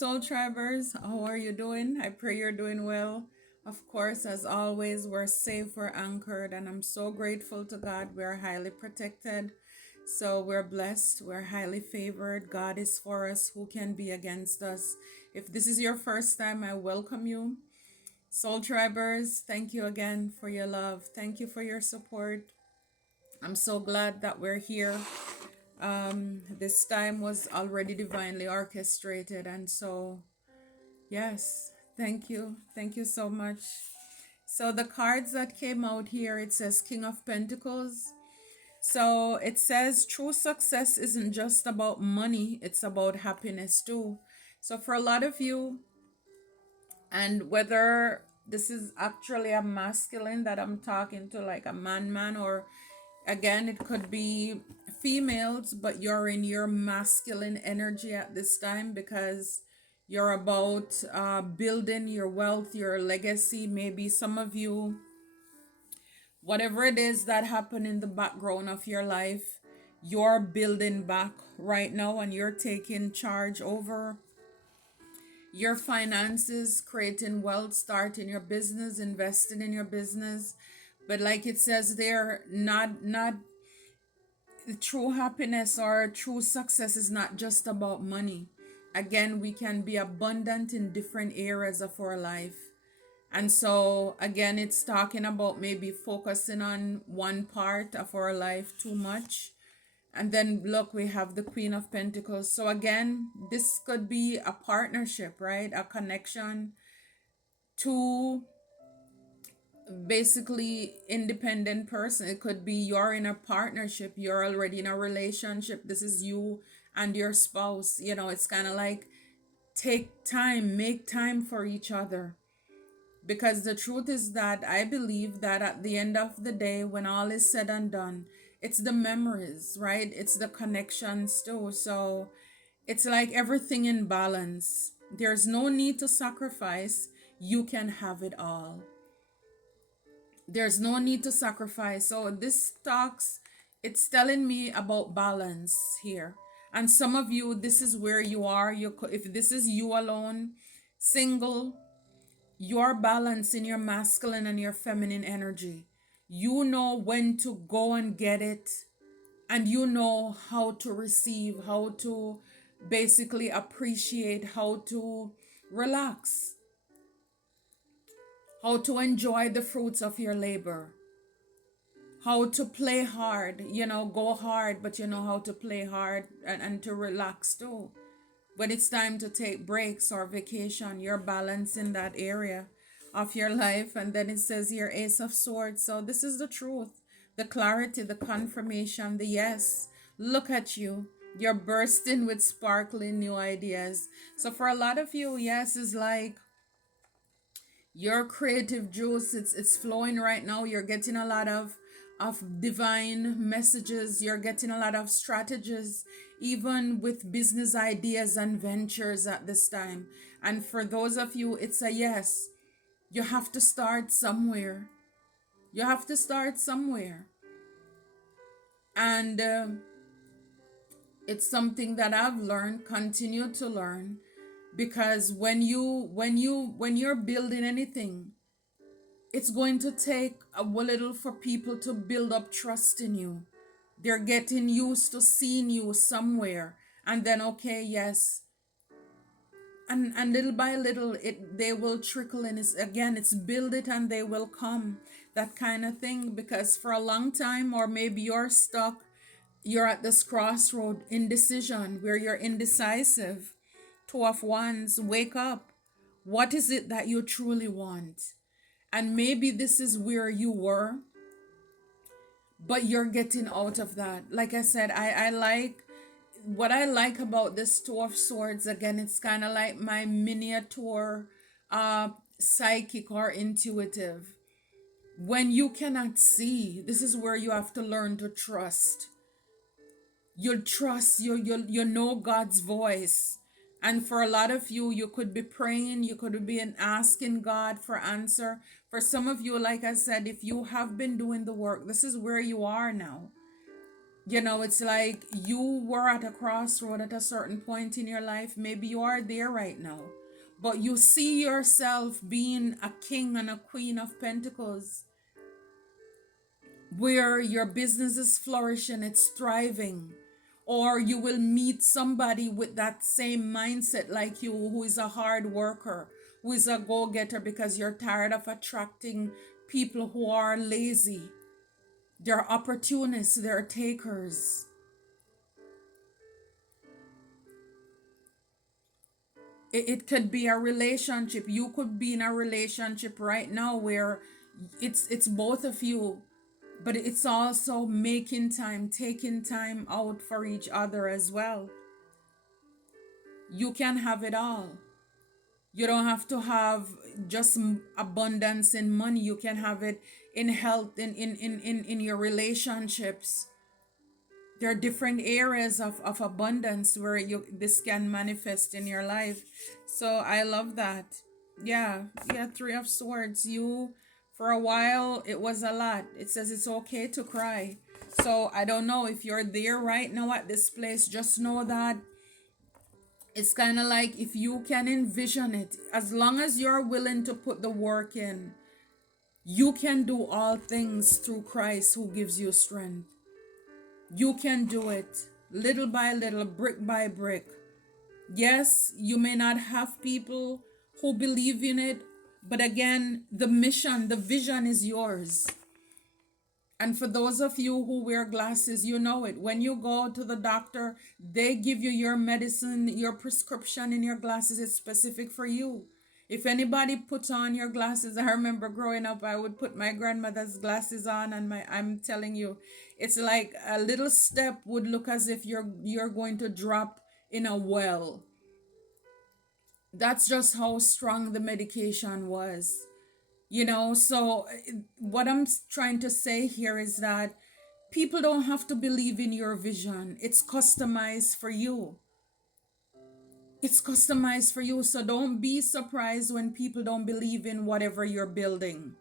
Soul Tribers. How are you doing? I pray you're doing well. Of course, as always, we're safe, we're anchored, and I'm so grateful to God. We're highly protected. So we're blessed, we're highly favored. God is for us. Who can be against us? If this is your first time, I welcome you. Soul Tribers, thank you again for your love. Thank you for your support. I'm so glad that we're here. This time was already divinely orchestrated, and so yes, thank you. Thank you so much. So the cards that came out here, it says King of Pentacles. So it says true success isn't just about money, it's about happiness too. So for a lot of you, and whether this is actually a masculine that I'm talking to, like a man, or again, it could be females, but you're in your masculine energy at this time because you're about building your wealth, your legacy. Maybe some of you, whatever it is that happened in the background of your life, you're building back right now and you're taking charge over your finances, creating wealth, starting your business, investing in your business. But like it says there, not true happiness or true success is not just about money. Again, we can be abundant in different areas of our life. And so, again, it's talking about maybe focusing on one part of our life too much. And then, look, we have the Queen of Pentacles. So, again, this could be a partnership, right? A connection to basically independent person. It could be you're in a partnership, you're already in a relationship. This is you and your spouse. It's kind of like take time, make time for each other. Because the truth is that I believe that at the end of the day, when all is said and done, it's the memories, right? It's the connections too. So it's like everything in balance. There's no need to sacrifice. You can have it all. There's no need to sacrifice. So this talks, it's telling me about balance here. And some of you, this is where you are. If this is you alone, single, your balance in your masculine and your feminine energy. You know when to go and get it, and you know how to receive, how to basically appreciate, how to relax, how to enjoy the fruits of your labor, how to play hard, go hard, but you know how to play hard and to relax too. When it's time to take breaks or vacation, you're balancing that area of your life. And then it says here, Ace of Swords. So this is the truth, the clarity, the confirmation, the yes. Look at you. You're bursting with sparkling new ideas. So for a lot of you, yes is like your creative juice. It's flowing right now. You're getting a lot of divine messages. You're getting a lot of strategies, even with business ideas and ventures at this time. And for those of you, it's a yes. You have to start somewhere. You have to start somewhere. And it's something that I've learned, continue to learn, because when you're building anything, it's going to take a little for people to build up trust in you. They're getting used to seeing you somewhere, and then okay, yes, and little by little they will trickle in. It's build it and they will come, that kind of thing. Because for a long time, or maybe you're stuck, you're at this crossroad, indecision, where you're indecisive. Two of Wands, wake up. What is it that you truly want? And maybe this is where you were, but you're getting out of that. Like I said, I like what I like about this Two of Swords. Again, it's kind of like my miniature psychic or intuitive. When you cannot see, this is where you have to learn to trust. You'll trust, you know God's voice. And for a lot of you, you could be praying, you could be asking God for answer. For some of you, like I said, if you have been doing the work, this is where you are now. It's like you were at a crossroad at a certain point in your life. Maybe you are there right now, but you see yourself being a king and a queen of pentacles, where your business is flourishing, it's thriving. Or you will meet somebody with that same mindset like you, who is a hard worker, who is a go getter, because you're tired of attracting people who are lazy. They're opportunists, they're takers. It could be a relationship. You could be in a relationship right now where it's both of you, but it's also making time, taking time out for each other as well. You can have it all. You don't have to have just abundance in money. You can have it in health, in your relationships. There are different areas of abundance where this can manifest in your life. So I love that. Yeah, yeah, Three of Swords. You, for a while, it was a lot. It says it's okay to cry. So I don't know if you're there right now at this place. Just know that it's kind of like, if you can envision it, as long as you're willing to put the work in, you can do all things through Christ who gives you strength. You can do it little by little, brick by brick. Yes, you may not have people who believe in it, but again, the mission, the vision is yours. And for those of you who wear glasses, you know it. When you go to the doctor, they give you your medicine, your prescription in your glasses. It's specific for you. If anybody puts on your glasses, I remember growing up, I would put my grandmother's glasses on, and I'm telling you, it's like a little step would look as if you're going to drop in a well. That's just how strong the medication was. So what I'm trying to say here is that people don't have to believe in your vision. It's customized for you. It's customized for you. So don't be surprised when people don't believe in whatever you're building.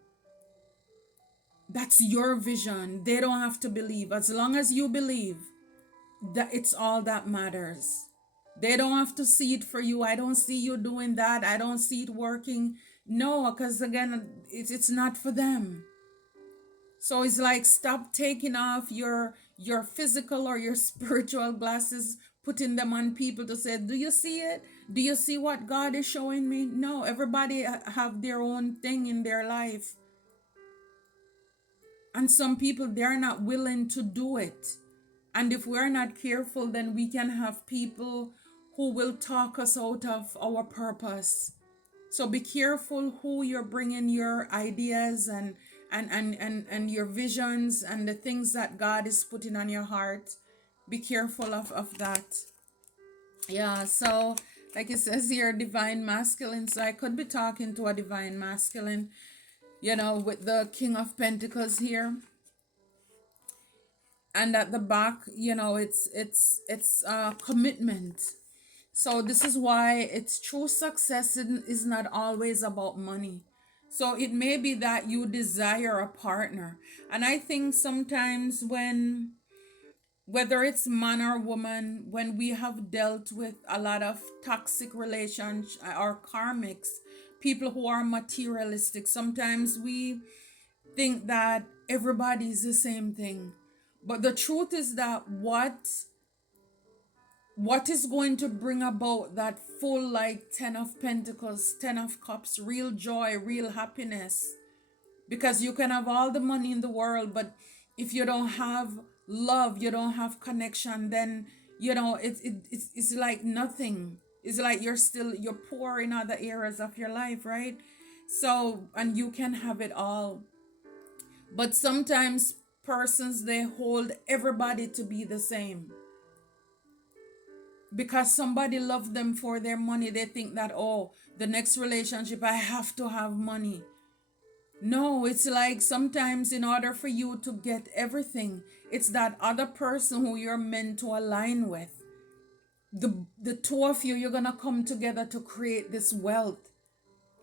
That's your vision. They don't have to believe. As long as you believe, that it's all that matters. They don't have to see it for you. I don't see you doing that. I don't see it working. No, because again, it's not for them. So it's like, stop taking off your physical or your spiritual glasses, putting them on people to say, do you see it? Do you see what God is showing me? No, everybody have their own thing in their life. And some people, they're not willing to do it. And if we're not careful, then we can have people who will talk us out of our purpose. So be careful who you're bringing your ideas and your visions and the things that God is putting on your heart. Be careful of that. Yeah, so like it says here, divine masculine. So I could be talking to a divine masculine, with the King of Pentacles here. And at the back, it's commitment. So this is why it's true success is not always about money. So it may be that you desire a partner. And I think sometimes whether it's man or woman, when we have dealt with a lot of toxic relations or karmics, people who are materialistic, sometimes we think that everybody is the same thing. But the truth is that what is going to bring about that full, like 10 of Pentacles, 10 of Cups, real joy, real happiness? Because you can have all the money in the world, but if you don't have love, you don't have connection, then it's like nothing. It's like you're poor in other areas of your life, right? So, and you can have it all, but sometimes persons, they hold everybody to be the same. Because somebody loved them for their money, they think that, oh, the next relationship, I have to have money. No, it's like sometimes in order for you to get everything, it's that other person who you're meant to align with. The two of you, you're gonna come together to create this wealth.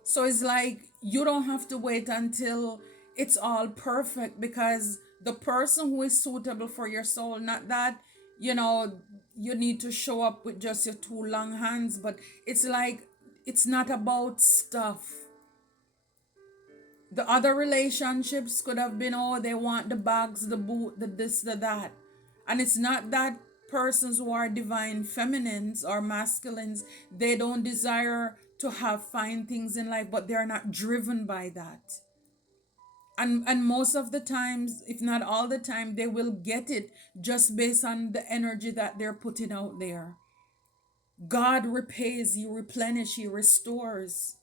So it's like you don't have to wait until it's all perfect, because the person who is suitable for your soul. Not that, you know, you need to show up with just your two long hands, but it's like, it's not about stuff. The other relationships could have been, oh, they want the bags, the boot, the this, the that. And it's not that persons who are divine feminines or masculines, they don't desire to have fine things in life, but they're not driven by that. And most of the times, if not all the time, they will get it just based on the energy that they're putting out there. God repays, He replenishes, He restores.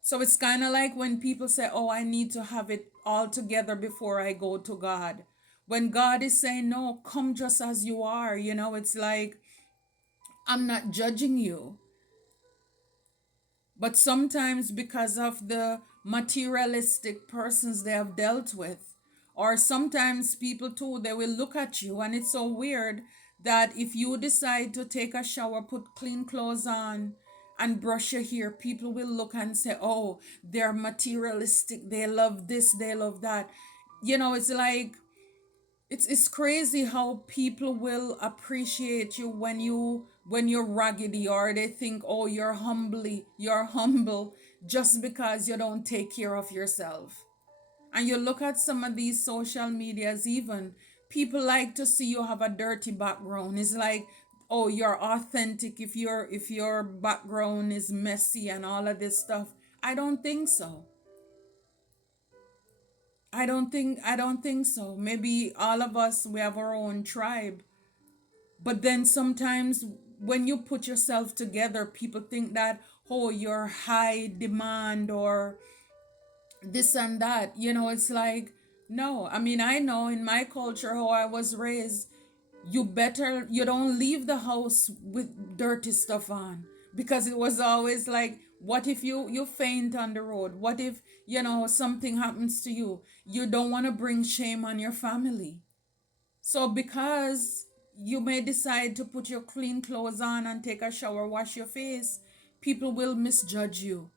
So it's kind of like when people say, oh, I need to have it all together before I go to God. When God is saying, no, come just as you are, it's like, I'm not judging you. But sometimes, because of the materialistic persons they have dealt with, or sometimes people too, they will look at you, and it's so weird that if you decide to take a shower, put clean clothes on, and brush your hair, people will look and say, oh, they're materialistic, they love this, they love that. It's like, it's crazy how people will appreciate you when you're raggedy, or they think, oh, you're humble just because you don't take care of yourself. And you look at some of these social medias, even people like to see you have a dirty background. It's like, oh, you're authentic if your background is messy and all of this stuff. I don't think so. I don't think so. Maybe all of us, we have our own tribe. But then sometimes when you put yourself together, people think that, oh, you're high demand or this and that. It's like, no. I mean, I know in my culture, how I was raised, you don't leave the house with dirty stuff on, because it was always like, what if you faint on the road? What if, something happens to you? You don't want to bring shame on your family. So because you may decide to put your clean clothes on and take a shower, wash your face, people will misjudge you.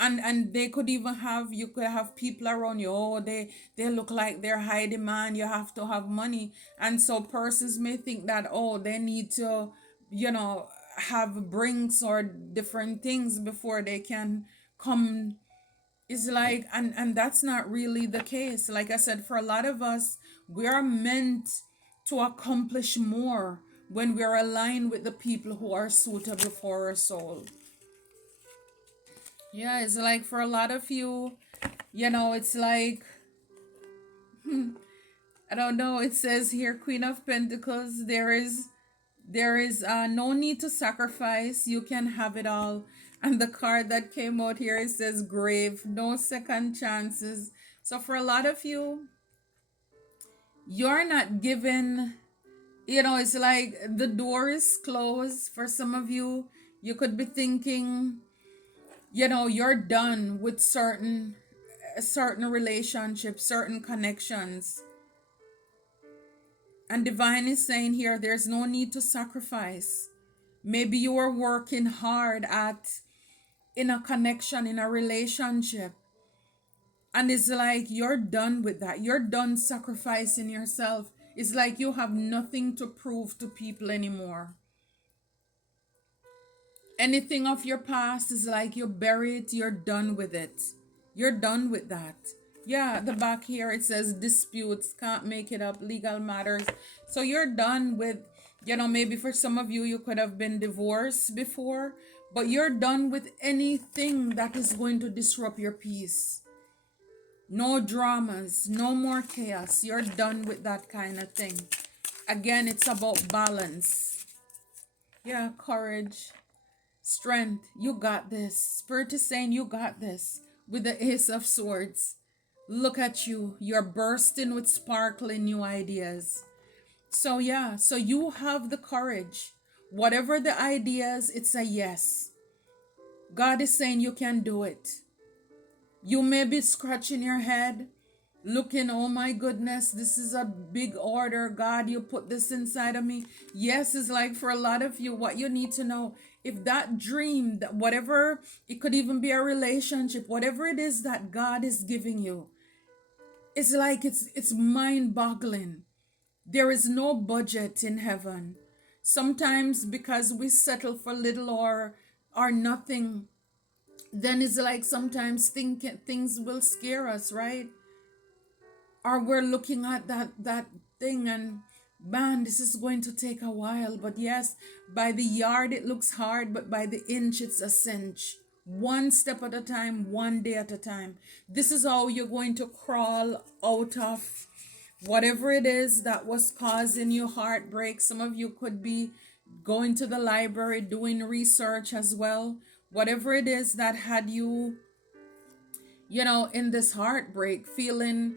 And they could even have you could have people around you, oh, they look like they're high demand, you have to have money. And so persons may think that, oh, they need to, you know have drinks or different things before they can come. It's like, and that's not really the case. Like I said, for a lot of us, we are meant to accomplish more when we are aligned with the people who are suitable for our soul. Yeah, it's like for a lot of you, it's like, I don't know, it says here, Queen of Pentacles, there is no need to sacrifice, you can have it all. And the card that came out here, it says grave, no second chances. So for a lot of you, you're not given, it's like the door is closed. For some of you, you could be thinking, you're done with certain relationships, certain connections. And divine is saying here, there's no need to sacrifice. Maybe you are working hard in a connection, in a relationship, and it's like you're done with that. You're done sacrificing yourself. It's like you have nothing to prove to people anymore. Anything of your past is like you bury it, you're done with it. You're done with that. Yeah, the back here it says disputes, can't make it up, legal matters. So you're done with, maybe for some of you, you could have been divorced before, but you're done with anything that is going to disrupt your peace. No dramas, no more chaos. You're done with that kind of thing. Again, it's about balance. Yeah, courage. Strength, you got this. Spirit is saying you got this with the Ace of Swords. Look at you. You're bursting with sparkling new ideas. So, yeah, so you have the courage. Whatever the ideas, it's a yes. God is saying you can do it. You may be scratching your head, looking, oh my goodness, this is a big order. God, you put this inside of me. Yes, it's like for a lot of you, what you need to know, if that dream, that whatever, it could even be a relationship, whatever it is that God is giving you, It's like it's mind-boggling. There is no budget in heaven. Sometimes because we settle for little or nothing, then it's like sometimes thinking things will scare us, right? Or we're looking at that thing and man, this is going to take a while. But yes, by the yard it looks hard, but by the inch it's a cinch. One step at a time, one day at a time. This is how you're going to crawl out of whatever it is that was causing you heartbreak. Some of you could be going to the library doing research as well. Whatever it is that had you, in this heartbreak, feeling,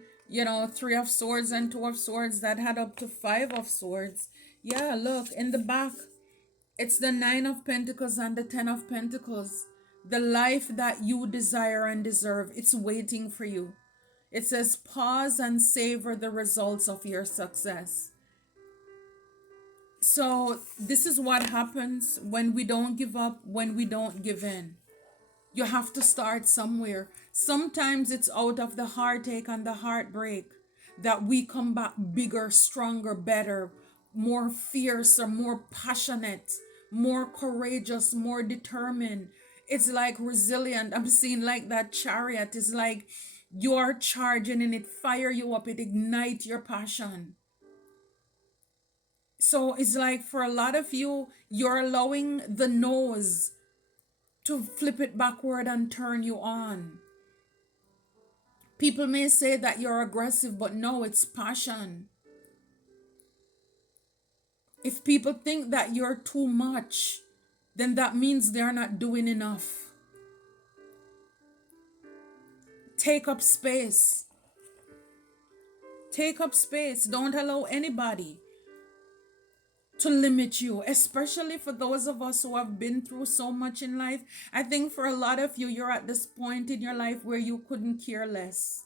three of swords and two of swords that had up to five of swords. Yeah, look in the back, it's the nine of pentacles and the 10 of pentacles. The life that you desire and deserve, it's waiting for you. It says, pause and savor the results of your success. So, this is what happens when we don't give up, when we don't give in. You have to start somewhere. Sometimes it's out of the heartache and the heartbreak that we come back bigger, stronger, better, more fierce, or more passionate, more courageous, more determined. It's like resilient. I'm seeing like that chariot is like you're charging and it fire you up, it ignite your passion. So it's like for a lot of you, you're allowing the nose to flip it backward and turn you on. People may say that you're aggressive, but no, it's passion. If people think that you're too much, then that means they're not doing enough. Take up space. Take up space. Don't allow anybody to limit you, especially for those of us who have been through so much in life. I think for a lot of you, you're at this point in your life where you couldn't care less.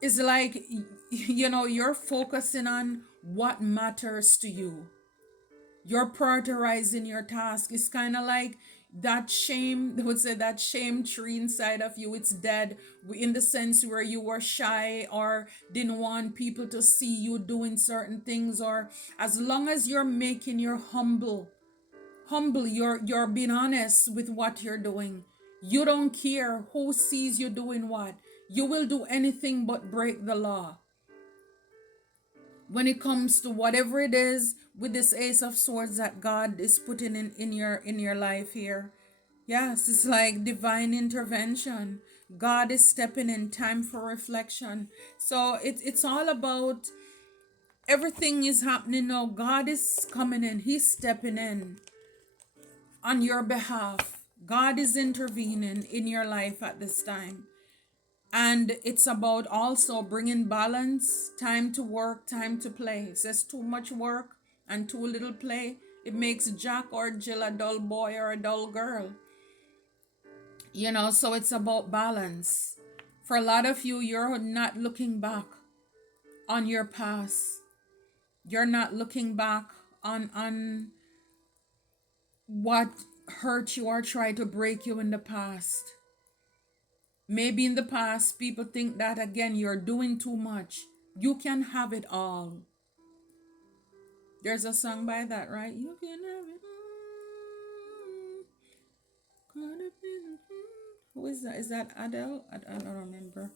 It's like, you're focusing on what matters to you. You're prioritizing your task. It's kind of like that shame, they would say that shame tree inside of you, it's dead in the sense where you were shy or didn't want people to see you doing certain things. Or as long as you're making your humble, you're being honest with what you're doing. You don't care who sees you doing what. You will do anything but break the law. When it comes to whatever it is with this ace of swords that God is putting in your life here. Yes, it's like divine intervention. God is stepping in, time for reflection. So it's all about everything is happening now. God is coming in, He's stepping in on your behalf. God is intervening in your life at this time. And it's about also bringing balance, time to work, time to play. It says too much work and too little play. It makes Jack or Jill a dull boy or a dull girl. So it's about balance. For a lot of you, you're not looking back on your past. You're not looking back on what hurt you or tried to break you in the past. Maybe in the past, people think that again, you're doing too much. You can have it all. There's a song by that, right? You can have it all. Who is that? Is that Adele? I don't remember.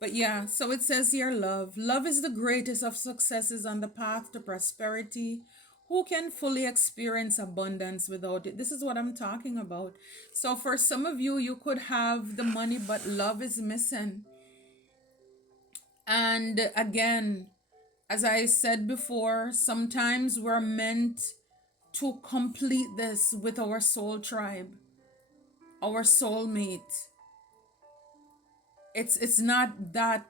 But yeah, so it says here love. Love is the greatest of successes on the path to prosperity. Who can fully experience abundance without it? This is what I'm talking about. So for some of you, you could have the money, but love is missing. And again, as I said before, sometimes we're meant to complete this with our soul tribe, our soulmate. It's not that,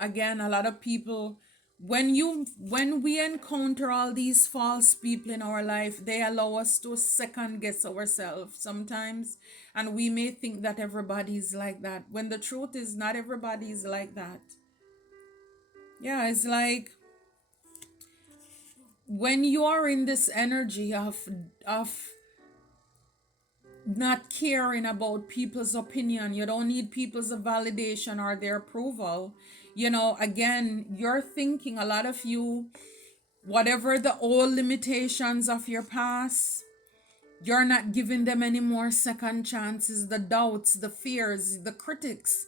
again, a lot of people, when we encounter all these false people in our life, they allow us to second guess ourselves sometimes, and we may think that everybody's like that, when the truth is not everybody is like that. Yeah, it's like when you are in this energy of not caring about people's opinion. You don't need people's validation or their approval. Again, you're thinking, a lot of you, whatever the old limitations of your past, you're not giving them any more second chances. The doubts, the fears, the critics,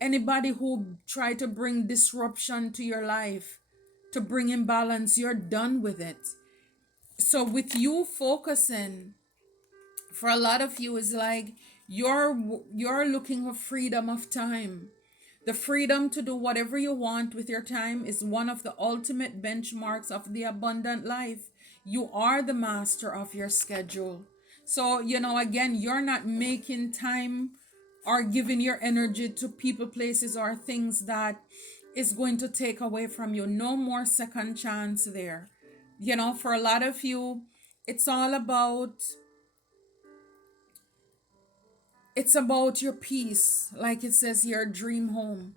anybody who try to bring disruption to your life, to bring imbalance, you're done with it. So with you focusing, for a lot of you, is like you're looking for freedom of time. The freedom to do whatever you want with your time is one of the ultimate benchmarks of the abundant life. You are the master of your schedule. So, again, you're not making time or giving your energy to people, places, or things that is going to take away from you. No more second chance there. For a lot of you, it's all about your peace. Like it says here, dream home.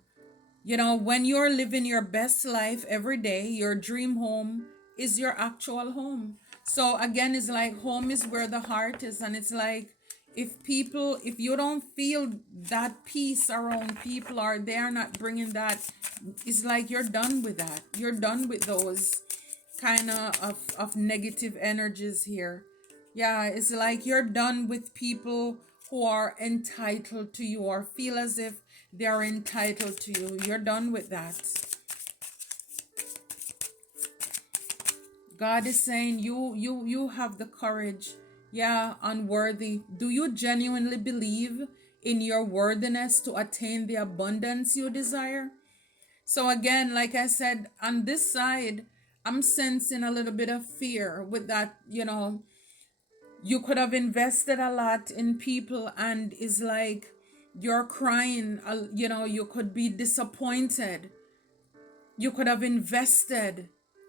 When you're living your best life every day, your dream home is your actual home. So again, it's like home is where the heart is. And it's like, if you don't feel that peace around people, or they are not bringing that, it's like you're done with that. You're done with those kind of negative energies here. Yeah, it's like you're done with people who are entitled to you or feel as if they're entitled to you. You're done with that. God is saying you have the courage. Yeah, unworthy. Do you genuinely believe in your worthiness to attain the abundance you desire? So again, like I said, on this side, I'm sensing a little bit of fear with that. You could have invested a lot in people, and is like you're crying. You could be disappointed. You could have invested,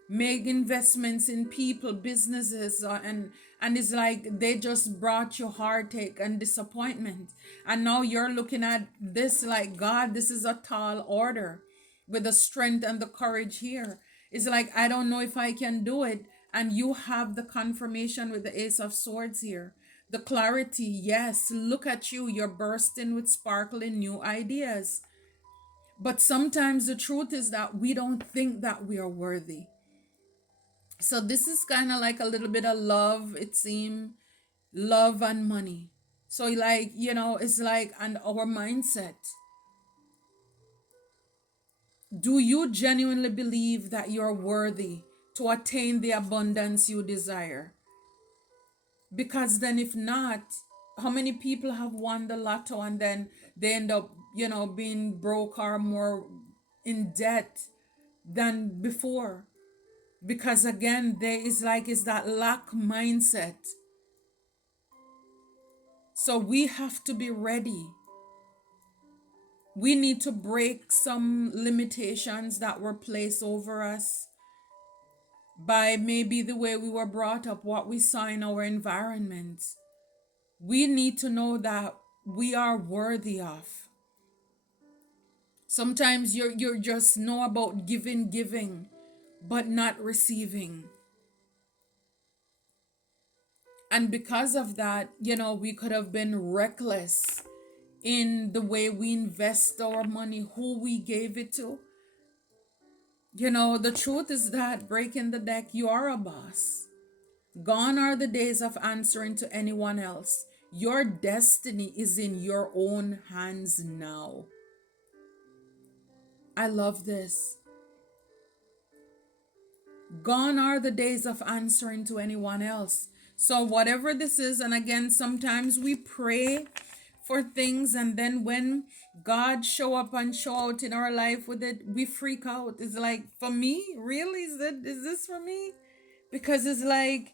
make investments in people, businesses, and it's like they just brought you heartache and disappointment. And now you're looking at this like, God, this is a tall order with the strength and the courage here. It's like, I don't know if I can do it. And you have the confirmation with the Ace of Swords here. The clarity, yes, look at you. You're bursting with sparkling new ideas. But sometimes the truth is that we don't think that we are worthy. So this is kind of like a little bit of love, it seems, love and money. So like, it's like, and our mindset. Do you genuinely believe that you're worthy to attain the abundance you desire? Because then if not, how many people have won the lotto and then they end up, being broke or more in debt than before? Because again, there is that lack mindset. So we have to be ready. We need to break some limitations that were placed over us by maybe the way we were brought up, what we saw in our environment. We need to know that we are worthy of. Sometimes you're just know about giving, but not receiving. And because of that, we could have been reckless in the way we invest our money, who we gave it to. The truth is that breaking the deck, you are a boss. Gone are the days of answering to anyone else. Your destiny is in your own hands now. I love this. Gone are the days of answering to anyone else. So whatever this is, and again, sometimes we pray for things, and then when God show up and show out in our life with it, we freak out. It's like, for me, really? Is this for me? Because it's like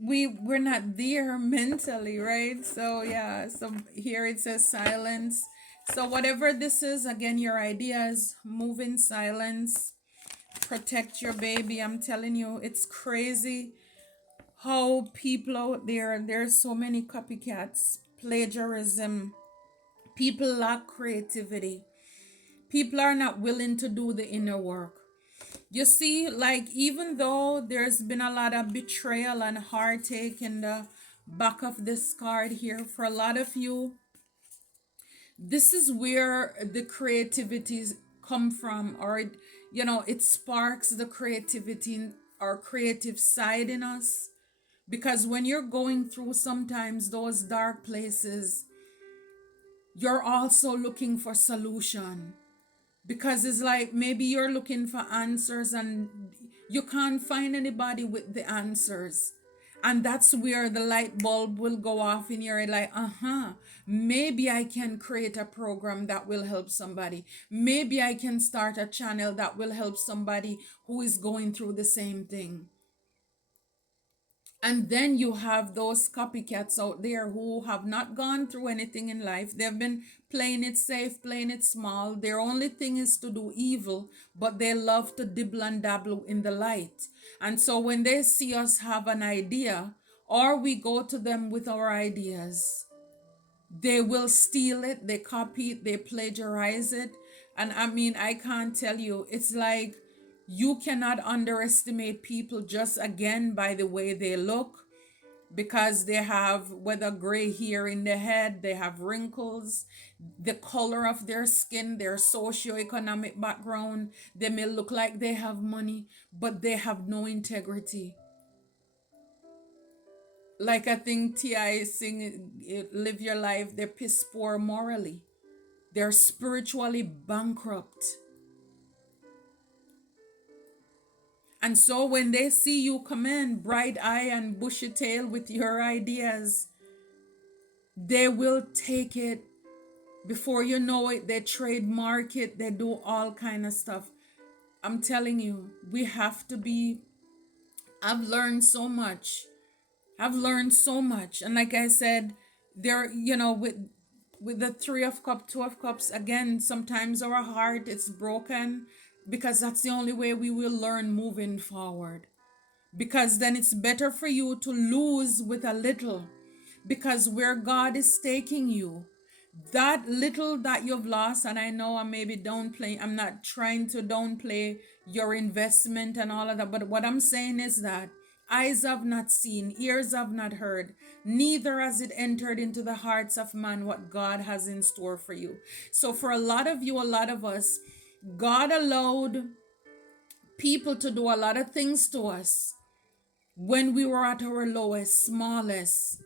we're not there mentally, right? So yeah, so here it says silence. So whatever this is, again, your ideas, move in silence, protect your baby. I'm telling you, it's crazy how people out there's so many copycats, plagiarism. People lack creativity. People are not willing to do the inner work. You see, like, even though there's been a lot of betrayal and heartache in the back of this card here. For a lot of you, this is where the creativities come from, or it sparks the creativity or creative side in us. Because when you're going through sometimes those dark places, you're also looking for solution, because it's like maybe you're looking for answers and you can't find anybody with the answers. And that's where the light bulb will go off in your head, like, maybe I can create a program that will help somebody. Maybe I can start a channel that will help somebody who is going through the same thing. And then you have those copycats out there who have not gone through anything in life. They've been playing it safe, playing it small. Their only thing is to do evil, but they love to dibble and dabble in the light. And so when they see us have an idea, or we go to them with our ideas, they will steal it, they copy it, they plagiarize it. And I mean, I can't tell you, it's like you cannot underestimate people just again by the way they look, because they have whether gray hair in the head, they have wrinkles, the color of their skin, their socio-economic background. They may look like they have money, but they have no integrity. Like I think T.I. sing, live your life, they're piss poor morally. They're spiritually bankrupt. And so when they see you come in bright eye and bushy tail with your ideas, they will take it. Before you know it, they trademark it, they do all kind of stuff. I'm telling you, we have to be, I've learned so much. I've learned so much. And like I said, there, with the three of cups, two of cups, again, sometimes our heart is broken, because that's the only way we will learn moving forward. Because then it's better for you to lose with a little, because where God is taking you, that little that you've lost, and I know I'm maybe downplaying, I'm not trying to downplay your investment and all of that, but what I'm saying is that eyes have not seen, ears have not heard, neither has it entered into the hearts of man what God has in store for you. So for a lot of you, a lot of us, God allowed people to do a lot of things to us when we were at our lowest, smallest,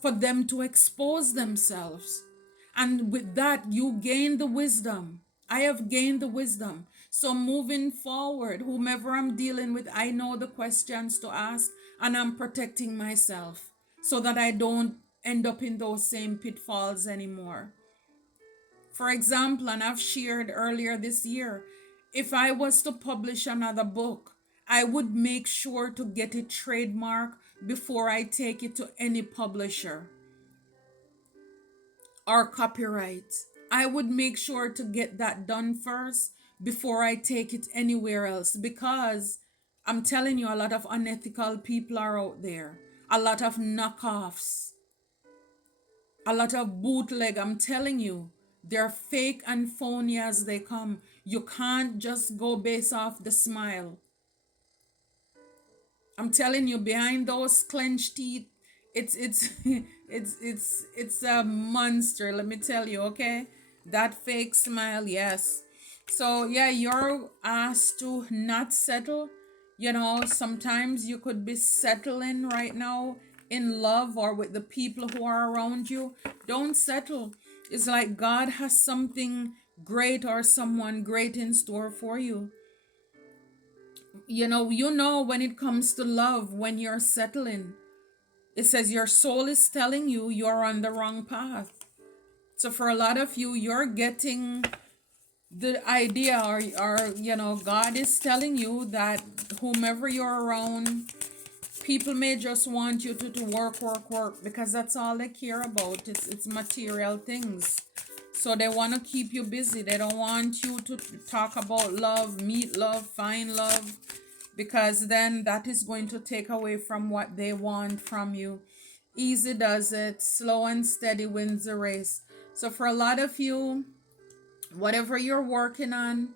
for them to expose themselves. And with that, you gain the wisdom. I have gained the wisdom. So moving forward, whomever I'm dealing with, I know the questions to ask, and I'm protecting myself so that I don't end up in those same pitfalls anymore. For example, and I've shared earlier this year, if I was to publish another book, I would make sure to get it trademarked before I take it to any publisher, or copyright. I would make sure to get that done first before I take it anywhere else, because I'm telling you, a lot of unethical people are out there, a lot of knockoffs, a lot of bootleg. I'm telling you, they're fake and phony as they come. You can't just go based off the smile. I'm telling you, behind those clenched teeth, it's it's a monster. Let me tell you, okay? That fake smile, yes. So yeah, you're asked to not settle. Sometimes you could be settling right now in love or with the people who are around you. Don't settle. It's like God has something great or someone great in store for you. You know when it comes to love, when you're settling, it says your soul is telling you you're on the wrong path. So for a lot of you, you're getting the idea, or God is telling you that whomever you're around, people may just want you to work, because that's all they care about. It's material things. So they want to keep you busy. They don't want you to talk about love, meet love, find love, because then that is going to take away from what they want from you. Easy does it, slow and steady wins the race. So for a lot of you, whatever you're working on,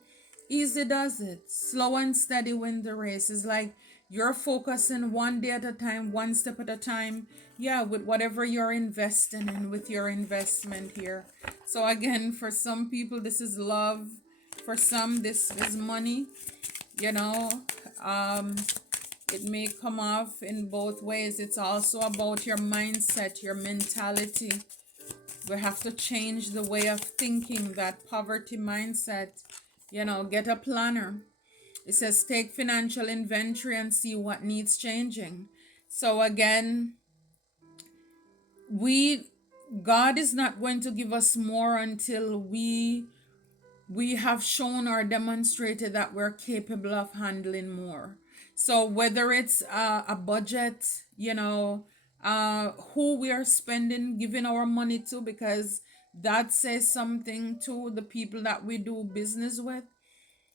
easy does it, slow and steady win the race. It's like You're focusing one day at a time, one step at a time. Yeah, with whatever you're investing in, with your investment here. So, again, for some people, this is love. For some, this is money. You know, um, it may come off in both ways. It's also about your mindset, your mentality. We have to change the way of thinking, that poverty mindset. Get a planner. It says take financial inventory and see what needs changing. So again, we God is not going to give us more until we have shown or demonstrated that we're capable of handling more. So whether it's a budget, who we are spending, giving our money to, because that says something to the people that we do business with.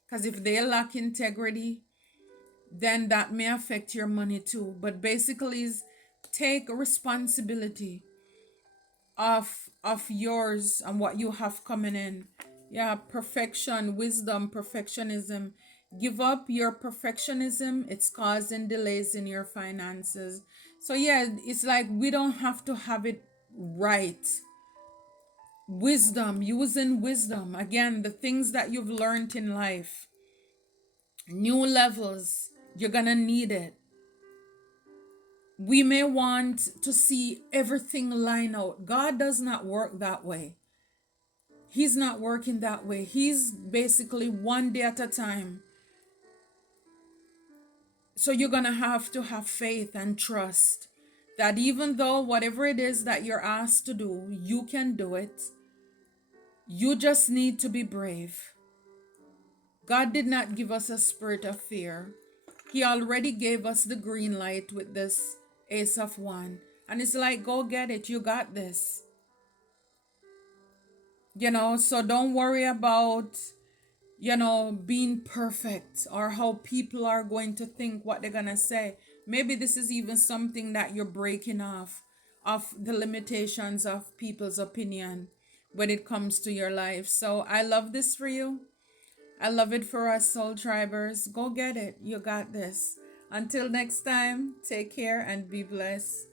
Because if they lack integrity, then that may affect your money too. But basically, is take responsibility of yours and what you have coming in. Yeah, perfection, wisdom, perfectionism. Give up your perfectionism. It's causing delays in your finances. So yeah, it's like we don't have to have it right. Wisdom, using wisdom. Again, the things that you've learned in life, new levels, you're gonna need it. We may want to see everything line out. God does not work that way. He's not working that way. He's basically one day at a time. So you're going to have faith and trust that even though whatever it is that you're asked to do, you can do it. You just need to be brave. God did not give us a spirit of fear. He already gave us the green light with this Ace of Wands. And it's like, go get it. You got this. So don't worry about, being perfect or how people are going to think, what they're going to say. Maybe this is even something that you're breaking off of the limitations of people's opinion when it comes to your life. So I love this for you. I love it for us soul tribers. Go get it. You got this. Until next time, take care and be blessed.